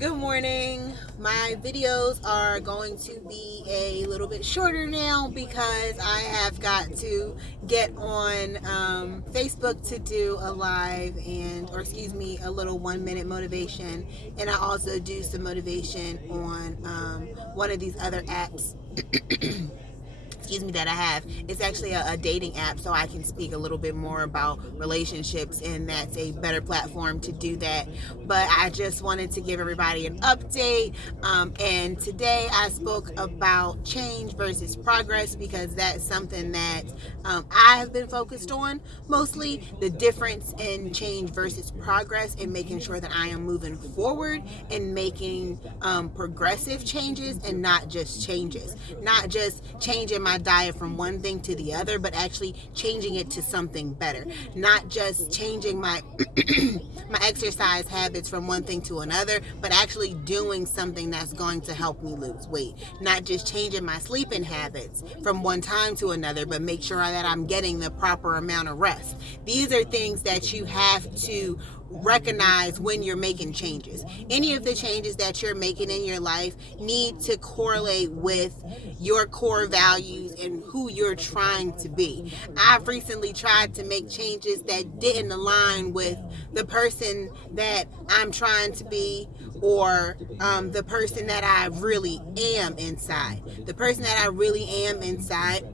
Good morning. My videos are going to be a little bit shorter now because I have got to get on Facebook to do a live a little 1 minute motivation. And I also do some motivation on one of these other apps. That I have. It's actually a dating app, so I can speak a little bit more about relationships, and that's a better platform to do that. But I just wanted to give everybody an update, and today I spoke about change versus progress because that's something that I have been focused on, mostly the difference in change versus progress, and making sure that I am moving forward and making progressive changes and not just changes, not just changing my diet from one thing to the other, but actually changing it to something better. Not just changing my my exercise habits from one thing to another, but actually doing something that's going to help me lose weight. Not just changing my sleeping habits from one time to another, but make sure that I'm getting the proper amount of rest. These are things that you have to recognize when you're making changes. Any of the changes that you're making in your life need to correlate with your core values and who you're trying to be. I've recently tried to make changes that didn't align with the person that I'm trying to be, or the person that I really am inside. The person that I really am inside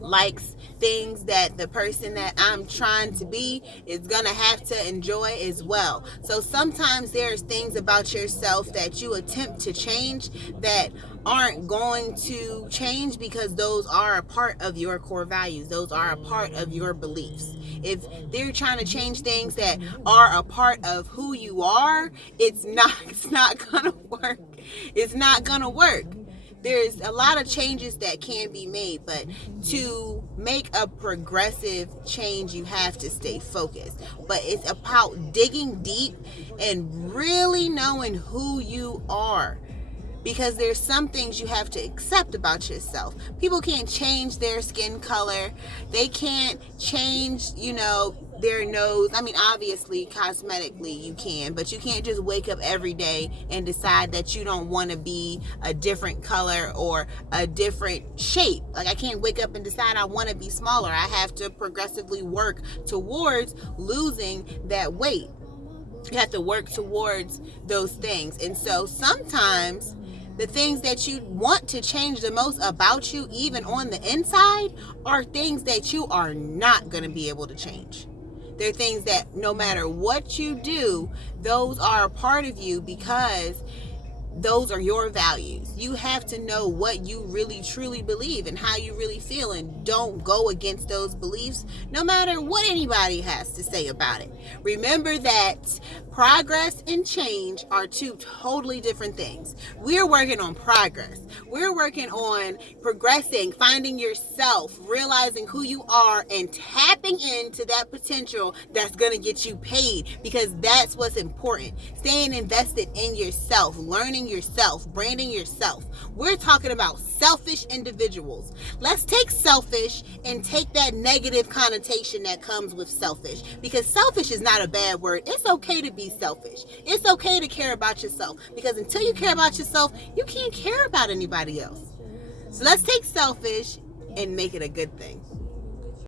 likes things that the person that I'm trying to be is gonna have to enjoy as well. So sometimes there's things about yourself that you attempt to change that aren't going to change because those are a part of your core values. Those are a part of your beliefs. If they're trying to change things that are a part of who you are, it's not gonna work. It's not gonna work. There's a lot of changes that can be made, but to make a progressive change, you have to stay focused. But it's about digging deep and really knowing who you are, because there's some things you have to accept about yourself. People can't change their skin color. They can't change, their nose. I mean, obviously, cosmetically you can, but you can't just wake up every day and decide that you don't want to be a different color or a different shape. Like, I can't wake up and decide I want to be smaller. I have to progressively work towards losing that weight. You have to work towards those things. And so sometimes the things that you want to change the most about you, even on the inside, are things that you are not going to be able to change. They're things that no matter what you do, those are a part of you because those are your values. You have to know what you really truly believe and how you really feel, and don't go against those beliefs no matter what anybody has to say about it. Remember that progress and change are two totally different things. We're working on progress. We're working on progressing, finding yourself, realizing who you are, and tapping into that potential that's going to get you paid, because that's what's important. Staying invested in yourself, learning yourself, branding yourself. We're talking about selfish individuals. Let's take selfish and take that negative connotation that comes with selfish, because selfish is not a bad word. It's okay to be selfish. It's okay to care about yourself, because until you care about yourself, you can't care about anybody else. So let's take selfish and make it a good thing.